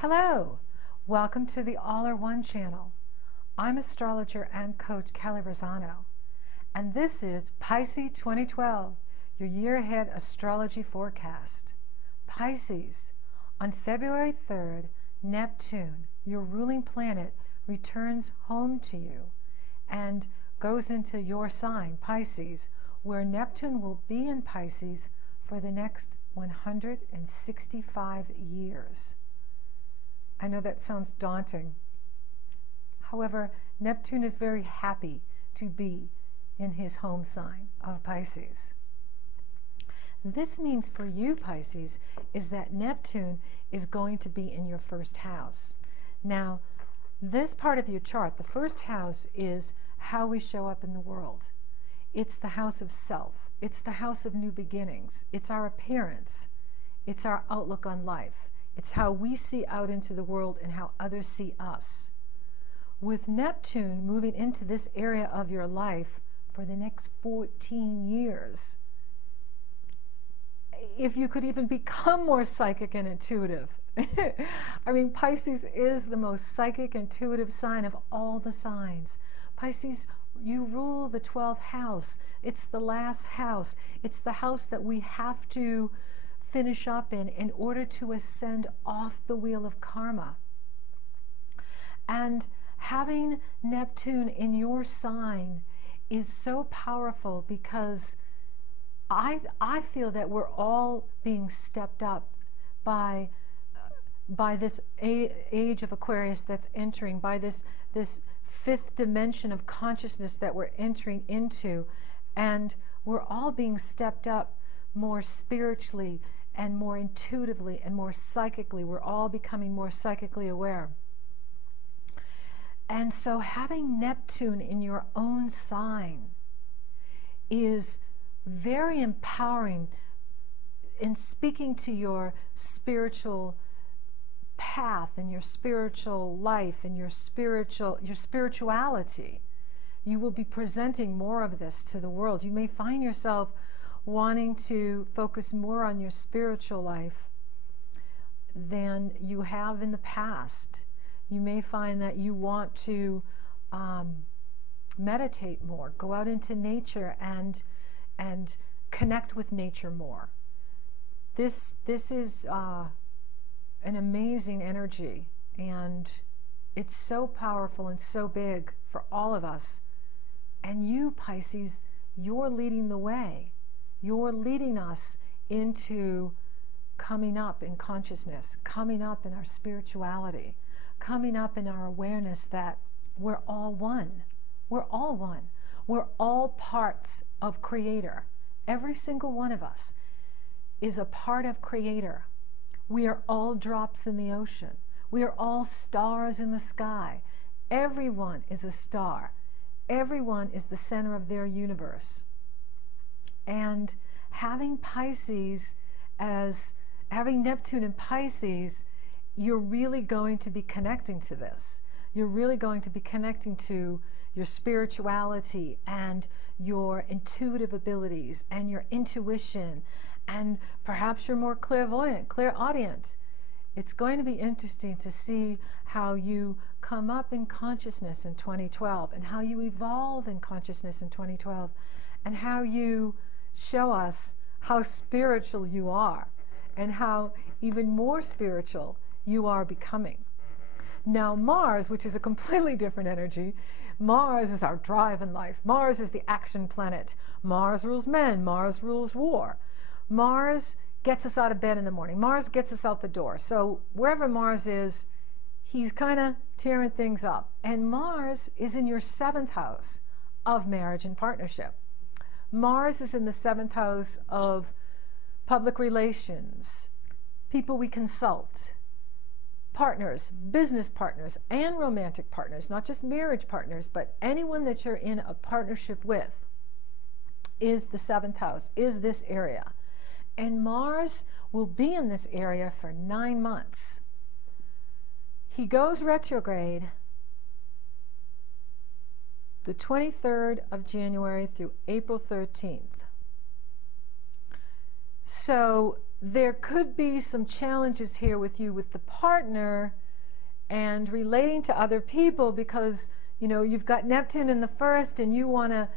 Hello, welcome to the All-or-One channel. I'm astrologer and coach Kelley Rosano, and this is Pisces 2012, your year ahead astrology forecast. Pisces, on February 3rd, Neptune, your ruling planet, returns home to you and goes into your sign, Pisces, where Neptune will be in Pisces for the next 165 years. I know that sounds daunting. However, Neptune is very happy to be in his home sign of Pisces. This means for you, Pisces, is that Neptune is going to be in your first house. Now, this part of your chart, the first house, is how we show up in the world. It's the house of self. It's the house of new beginnings. It's our appearance. It's our outlook on life. It's how we see out into the world and how others see us. With Neptune moving into this area of your life for the next 14 years, if you could even become more psychic and intuitive. I mean, Pisces is the most psychic, intuitive sign of all the signs. Pisces, you rule the 12th house. It's the last house. It's the house that we have to finish up in order to ascend off the wheel of karma. And having Neptune in your sign is so powerful because I feel that we're all being stepped up by this age of Aquarius that's entering, by this fifth dimension of consciousness that we're entering into, and we're all being stepped up more spiritually and more intuitively and more psychically. We're all becoming more psychically aware. And so having Neptune in your own sign is very empowering in speaking to your spiritual path and your spiritual life and your spirituality. You will be presenting more of this to the world. You may find yourself wanting to focus more on your spiritual life than you have in the past. You may find that you want to meditate more, go out into nature and connect with nature more. This is an amazing energy, and it's so powerful and so big for all of us. And you, Pisces, you're leading the way. You're leading us into coming up in consciousness, coming up in our spirituality, coming up in our awareness that we're all one. We're all one. We're all parts of Creator. Every single one of us is a part of Creator. We are all drops in the ocean. We are all stars in the sky. Everyone is a star. Everyone is the center of their universe. And having Neptune in Pisces, you're really going to be connecting to this. You're really going to be connecting to your spirituality and your intuitive abilities and your intuition, and perhaps you're more clairvoyant, clairaudient. It's going to be interesting to see how you come up in consciousness in 2012 and how you evolve in consciousness in 2012 and how you show us how spiritual you are and how even more spiritual you are becoming. Now Mars, which is a completely different energy, Mars is our drive in life. Mars is the action planet. Mars rules men. Mars rules war. Mars gets us out of bed in the morning. Mars gets us out the door. So wherever Mars is, he's kind of tearing things up. And Mars is in your 7th house of marriage and partnership. Mars is in the 7th house of public relations, people we consult, partners, business partners, and romantic partners, not just marriage partners, but anyone that you're in a partnership with is the 7th house, is this area. And Mars will be in this area for 9 months. He goes retrograde the 23rd of January through April 13th. So there could be some challenges here with you with the partner and relating to other people, because you've got Neptune in the first and you want to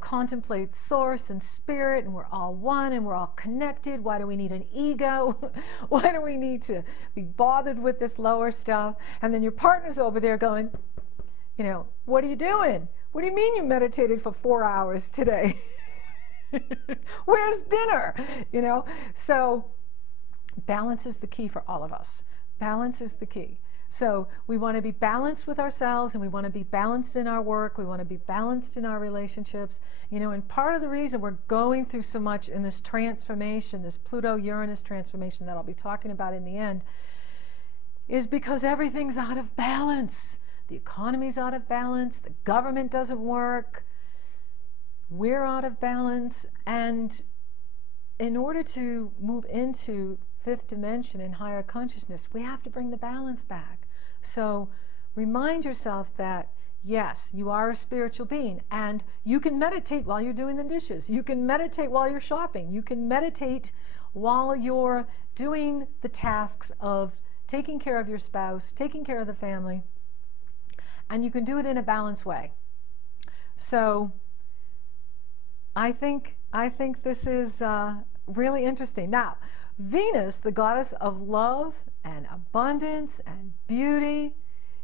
contemplate source and spirit, and we're all one and we're all connected. Why do we need an ego? Why do we need to be bothered with this lower stuff? And then your partner's over there going, what are you doing? What do you mean you meditated for 4 hours today? Where's dinner? So balance is the key for all of us. Balance is the key. So we want to be balanced with ourselves, and we want to be balanced in our work. We want to be balanced in our relationships. And part of the reason we're going through so much in this transformation, this Pluto-Uranus transformation that I'll be talking about in the end, is because everything's out of balance. The economy's out of balance. The government doesn't work. We're out of balance. And in order to move into fifth dimension and higher consciousness, we have to bring the balance back. So remind yourself that, yes, you are a spiritual being, and you can meditate while you're doing the dishes. You can meditate while you're shopping. You can meditate while you're doing the tasks of taking care of your spouse, taking care of the family, and you can do it in a balanced way. So I think this is really interesting. Now, Venus, the goddess of love and abundance and beauty,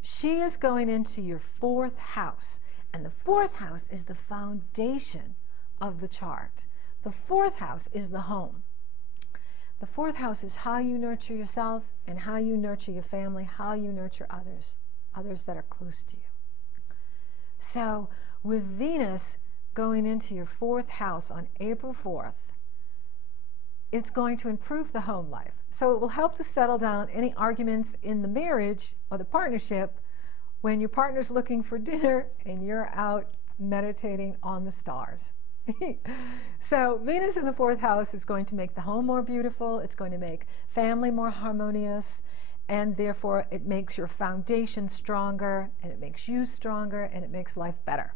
she is going into your fourth house. And the fourth house is the foundation of the chart. The fourth house is the home. The fourth house is how you nurture yourself and how you nurture your family, how you nurture others that are close to you. So with Venus going into your fourth house on April 4th, it's going to improve the home life. So it will help to settle down any arguments in the marriage or the partnership when your partner's looking for dinner and you're out meditating on the stars. So Venus in the fourth house is going to make the home more beautiful. It's going to make family more harmonious, and therefore it makes your foundation stronger, and it makes you stronger, and it makes life better.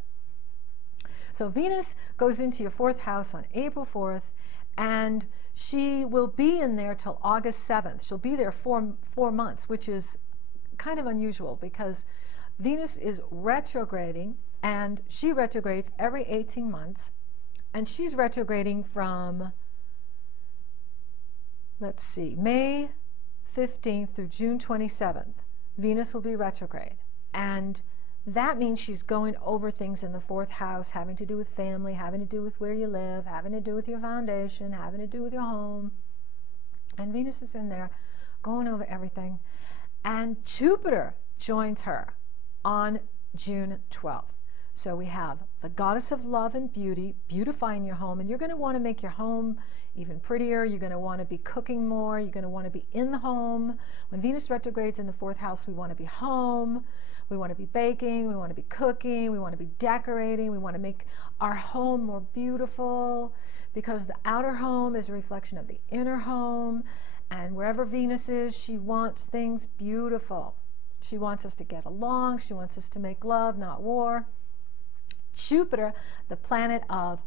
So Venus goes into your fourth house on April 4th, and she will be in there till August 7th. She'll be there four months, which is kind of unusual because Venus is retrograding, and she retrogrades every 18 months. And she's retrograding from, let's see, May 15th through June 27th. Venus will be retrograde. And that means she's going over things in the fourth house, having to do with family, having to do with where you live, having to do with your foundation, having to do with your home. And Venus is in there going over everything. And Jupiter joins her on June 12th. So we have the goddess of love and beauty beautifying your home, and you're going to want to make your home even prettier. You're going to want to be cooking more. You're going to want to be in the home. When Venus retrogrades in the fourth house, we want to be home. We want to be baking. We want to be cooking. We want to be decorating. We want to make our home more beautiful, because the outer home is a reflection of the inner home. And wherever Venus is, she wants things beautiful. She wants us to get along. She wants us to make love, not war. Jupiter, the planet of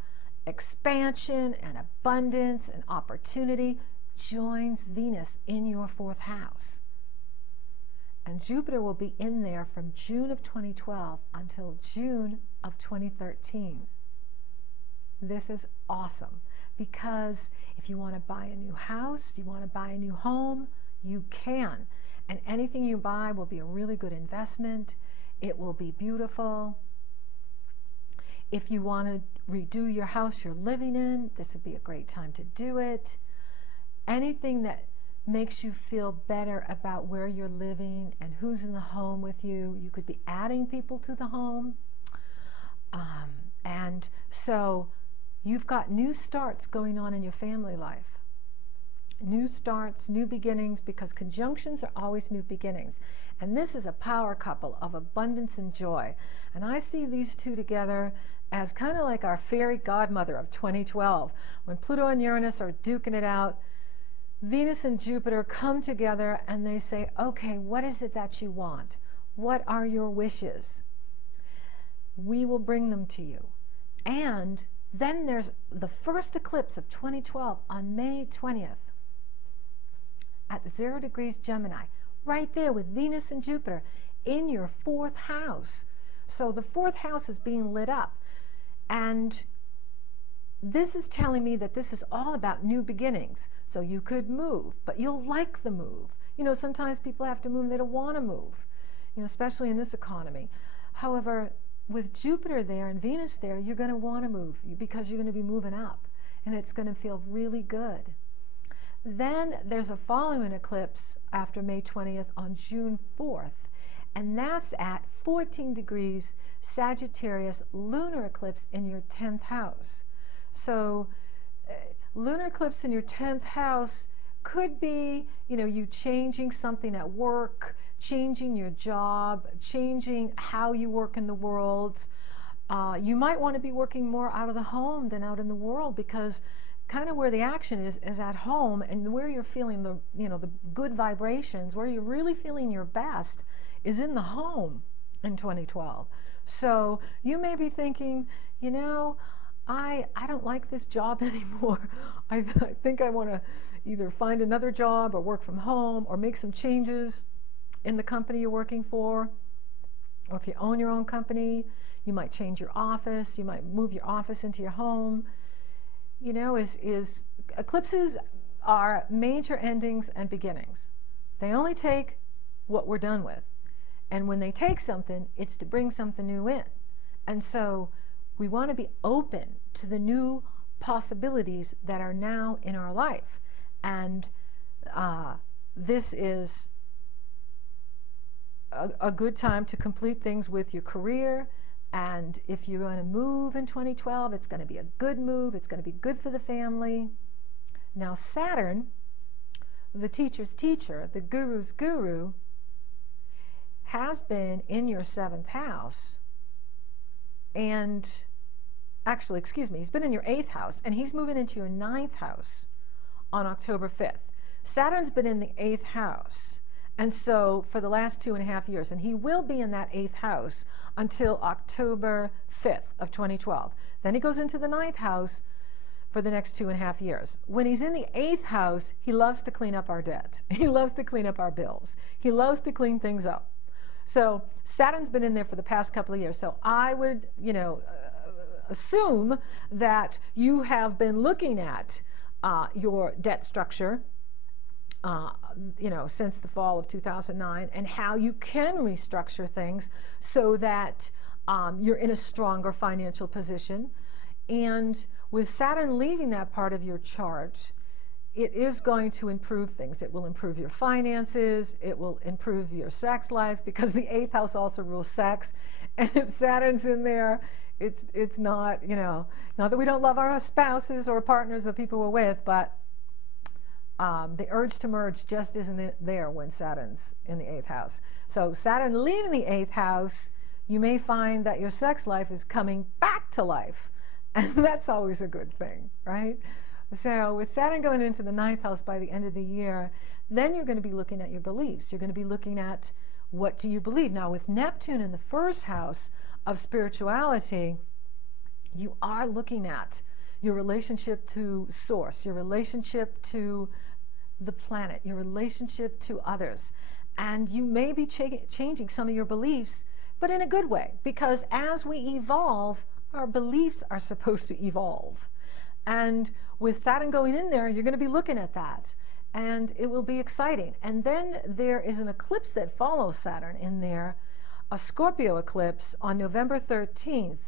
expansion and abundance and opportunity, joins Venus in your fourth house. And Jupiter will be in there from June of 2012 until June of 2013. This is awesome, because if you want to buy a new house, you want to buy a new home, you can. And anything you buy will be a really good investment. It will be beautiful. If you want to redo your house you're living in, this would be a great time to do it. Anything that makes you feel better about where you're living and who's in the home with you. You could be adding people to the home. And so you've got new starts going on in your family life. New starts, new beginnings, because conjunctions are always new beginnings. And this is a power couple of abundance and joy. And I see these two together as kind of like our fairy godmother of 2012. When Pluto and Uranus are duking it out, Venus and Jupiter come together and they say, okay, what is it that you want? What are your wishes? We will bring them to you. And Then there's the first eclipse of 2012 on May 20th at 0 degrees Gemini, right there with Venus and Jupiter in your 4th house. So the 4th house is being lit up. And this is telling me that this is all about new beginnings. So you could move, but you'll like the move. You know, sometimes people have to move, they don't want to move, you know, especially in this economy. However, with Jupiter there and Venus there, you're going to want to move because you're going to be moving up, and it's going to feel really good. Then there's a following eclipse after May 20th on June 4th, and that's at 14 degrees Sagittarius lunar eclipse in your 10th house. So lunar eclipse in your 10th house could be, you know, you changing something at work, changing your job, changing how you work in the world. You might want to be working more out of the home than out in the world, because kind of where the action is at home, and where you're feeling the, you know, the good vibrations, where you're really feeling your best is in the home in 2012. So you may be thinking, you know, I don't like this job anymore. I think I want to either find another job or work from home or make some changes in the company you're working for. Or if you own your own company, you might change your office, you might move your office into your home. You know, eclipses are major endings and beginnings. They only take what we're done with. And when they take something, it's to bring something new in. And so we want to be open to the new possibilities that are now in our life. And this is a good time to complete things with your career. And if you're going to move in 2012, it's going to be a good move. It's going to be good for the family. Now Saturn, the teacher's teacher, the guru's guru, has been in your 7th house. And actually, excuse me, he's been in your 8th house, and he's moving into your 9th house on October 5th. Saturn's been in the 8th house, and so for the last 2.5 years, and he will be in that 8th house until October 5th of 2012. Then he goes into the 9th house for the next 2.5 years. When he's in the 8th house, he loves to clean up our debt. He loves to clean up our bills. He loves to clean things up. So Saturn's been in there for the past couple of years. So I would, you know, assume that you have been looking at your debt structure, you know, since the fall of 2009, and how you can restructure things so that you're in a stronger financial position. And with Saturn leaving that part of your chart, it is going to improve things. It will improve your finances. It will improve your sex life, because the 8th house also rules sex. And if Saturn's in there, it's not, you know, not that we don't love our spouses or partners or people we're with, but the urge to merge just isn't there when Saturn's in the 8th house. So Saturn leaving the 8th house, you may find that your sex life is coming back to life. And that's always a good thing, right? So with Saturn going into the 9th house by the end of the year, then you're going to be looking at your beliefs. You're going to be looking at, what do you believe? Now with Neptune in the 1st house of spirituality, you are looking at your relationship to source, your relationship to the planet, your relationship to others. And you may be changing some of your beliefs, but in a good way, because as we evolve, our beliefs are supposed to evolve. And with Saturn going in there, you're going to be looking at that, and it will be exciting. And then there is an eclipse that follows Saturn in there, a Scorpio eclipse on November 13th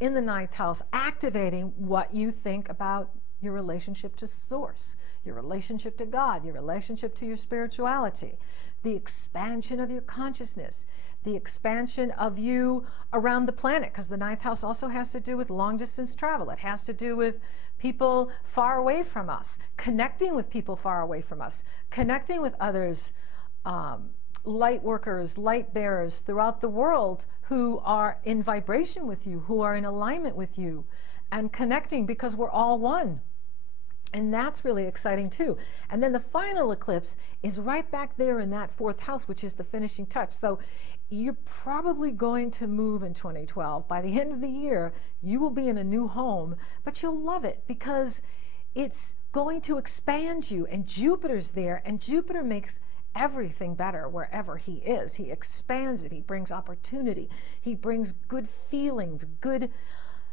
in the 9th house, activating what you think about your relationship to source, your relationship to God, your relationship to your spirituality, the expansion of your consciousness, the expansion of you around the planet, because the 9th house also has to do with long-distance travel. It has to do with people far away from us, connecting with people far away from us, connecting with others, light workers, light bearers throughout the world who are in vibration with you, who are in alignment with you, and connecting, because we're all one. And that's really exciting too. And then the final eclipse is right back there in that fourth house, which is the finishing touch. So you're probably going to move in 2012. By the end of the year, you will be in a new home, but you'll love it because it's going to expand you, and Jupiter's there, and Jupiter makes everything better wherever he is. He expands it. He brings opportunity. He brings good feelings, good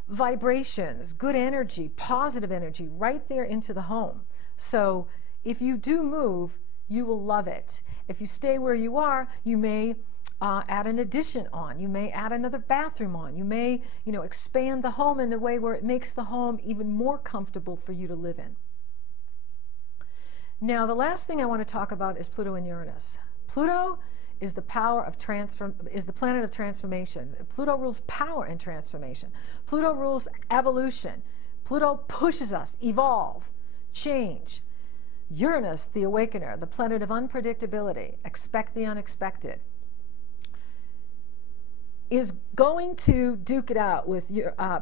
vibrations, good energy, positive energy right there into the home. So if you do move, you will love it. If you stay where you are, you may add an addition on. You may add another bathroom on. You may, expand the home in a way where it makes the home even more comfortable for you to live in. Now, the last thing I want to talk about is Pluto and Uranus. Pluto is the planet of transformation. Pluto rules power and transformation. Pluto rules evolution. Pluto pushes us, evolve, change. Uranus, the awakener, the planet of unpredictability, expect the unexpected, is going to duke it out with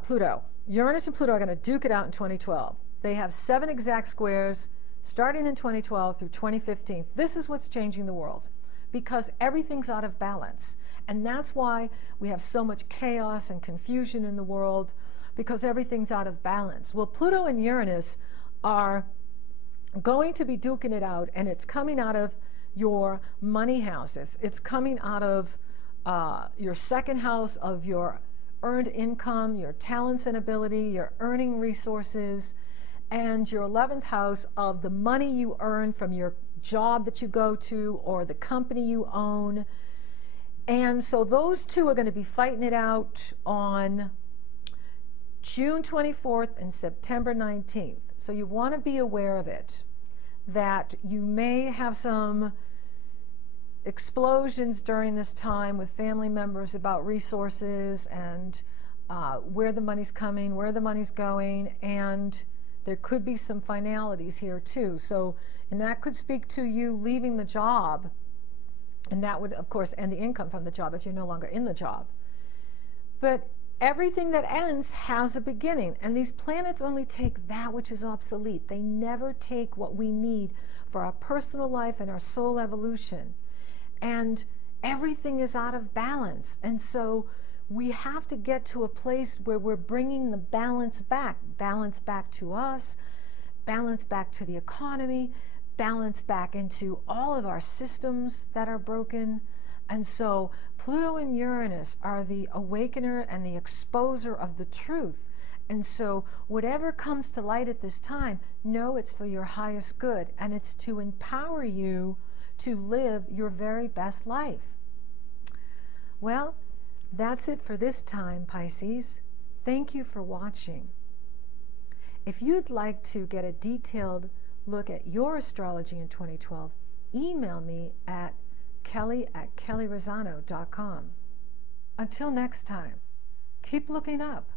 Pluto. Uranus and Pluto are going to duke it out in 2012. They have 7 exact squares starting in 2012 through 2015. This is what's changing the world because everything's out of balance. And that's why we have so much chaos and confusion in the world, because everything's out of balance. Well, Pluto and Uranus are going to be duking it out, and it's coming out of your money houses. It's coming out of your second house of your earned income, your talents and ability, your earning resources, and your 11th house of the money you earn from your job that you go to or the company you own. And so those two are going to be fighting it out on June 24th and September 19th. So you want to be aware of it, that you may have some explosions during this time with family members about resources and where the money's coming, where the money's going, and there could be some finalities here too. So, and that could speak to you leaving the job, and that would, of course, end the income from the job if you're no longer in the job. But everything that ends has a beginning, and these planets only take that which is obsolete. They never take what we need for our personal life and our soul evolution. And everything is out of balance. And so we have to get to a place where we're bringing the balance back to us, balance back to the economy, balance back into all of our systems that are broken. And so Pluto and Uranus are the awakener and the exposer of the truth. And so whatever comes to light at this time, know it's for your highest good, and it's to empower you to live your very best life. Well, that's it for this time, Pisces. Thank you for watching. If you'd like to get a detailed look at your astrology in 2012, email me at Kelley@kelleyrosano.com. Until next time, keep looking up.